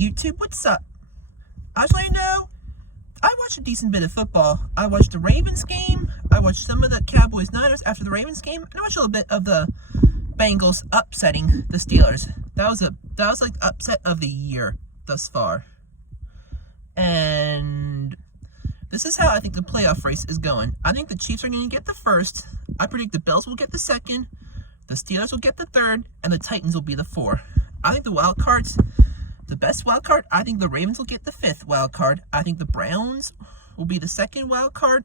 YouTube, what's up? I just want you to know, I watched a decent bit of football. I watched the Ravens game, I watched some of the Cowboys-Niners after the Ravens game, and I watched a little bit of the Bengals upsetting the Steelers. That was like the upset of the year thus far. And this is how I think the playoff race is going. I think the Chiefs are going to get the first. I predict the Bills will get the second, the Steelers will get the third, and the Titans will be the fourth. I think the wild cards, the best wild card, I think the Ravens will get the fifth wild card. I think the Browns will be the second wild card,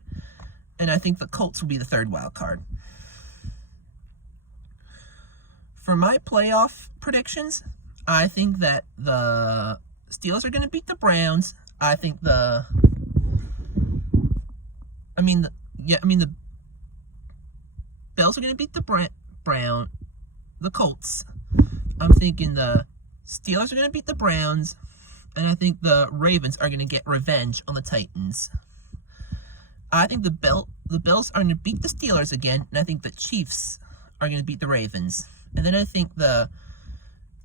and I think the Colts will be the third wild card. For my playoff predictions, I think that the Steelers are going to beat the Browns. I think the Bills are going to beat the the Colts. I'm thinking the Steelers are going to beat the Browns, and I think the Ravens are going to get revenge on the Titans. I think the Bills are going to beat the Steelers again, and I think the Chiefs are going to beat the Ravens. And then I think the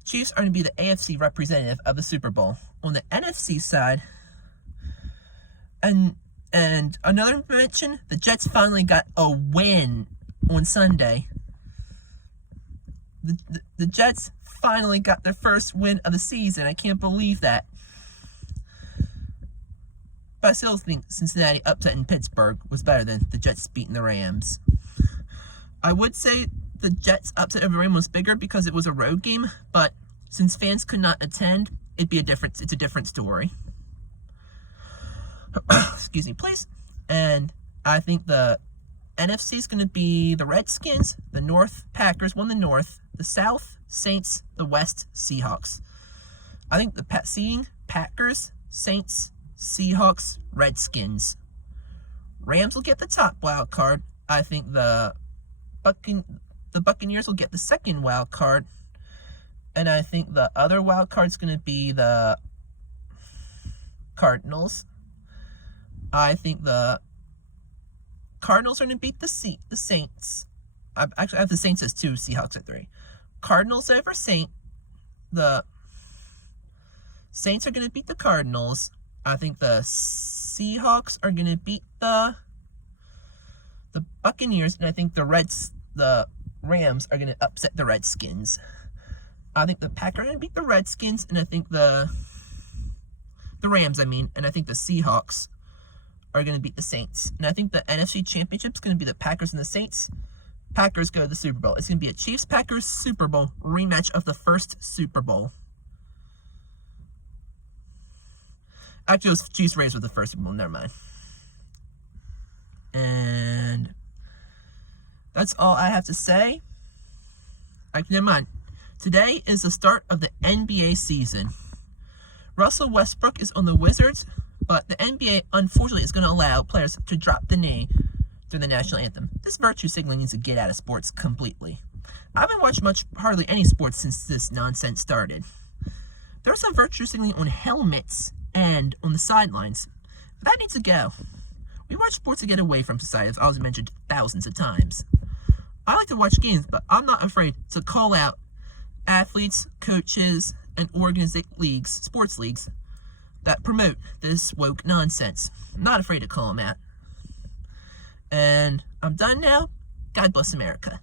Chiefs are going to be the AFC representative of the Super Bowl. On the NFC side, and another mention, the Jets finally got a win on Sunday. The Jets finally got their first win of the season. I can't believe that. But I still think Cincinnati upsetting Pittsburgh was better than the Jets beating the Rams. I would say the Jets upset of the Rams was bigger because it was a road game, but since fans could not attend, it's a different story. Excuse me, please. And I think the NFC is going to be the Redskins, the North Packers won the North, the South Saints, the West Seahawks. I think the seeing Packers, Saints, Seahawks, Redskins. Rams will get the top wild card. I think the Buccaneers will get the second wild card. And I think the other wild card is going to be the Cardinals. I think the Cardinals are going to beat the Saints. I have the Saints as 2, Seahawks at 3. Cardinals over Saints. The Saints are going to beat the Cardinals. I think the Seahawks are going to beat the Buccaneers, and I think the Rams are going to upset the Redskins. I think the Packers are going to beat the Redskins, and I think the Rams, and I think the Seahawks are going to beat the Saints. And I think the NFC Championship is going to be the Packers and the Saints. Packers go to the Super Bowl. It's going to be a Chiefs-Packers Super Bowl rematch of the first Super Bowl. Actually, it was Chiefs-Raiders with the first Super Bowl. Never mind. And that's all I have to say. Actually, never mind. Today is the start of the NBA season. Russell Westbrook is on the Wizards, but the NBA, unfortunately, is going to allow players to drop the knee during the national anthem. This virtue signaling needs to get out of sports completely. I haven't watched hardly any sports since this nonsense started. There's some virtue signaling on helmets and on the sidelines. That needs to go. We watch sports to get away from society, as I was mentioned thousands of times. I like to watch games, but I'm not afraid to call out athletes, coaches, and sports leagues, that promote this woke nonsense. I'm not afraid to call them out. And I'm done now. God bless America.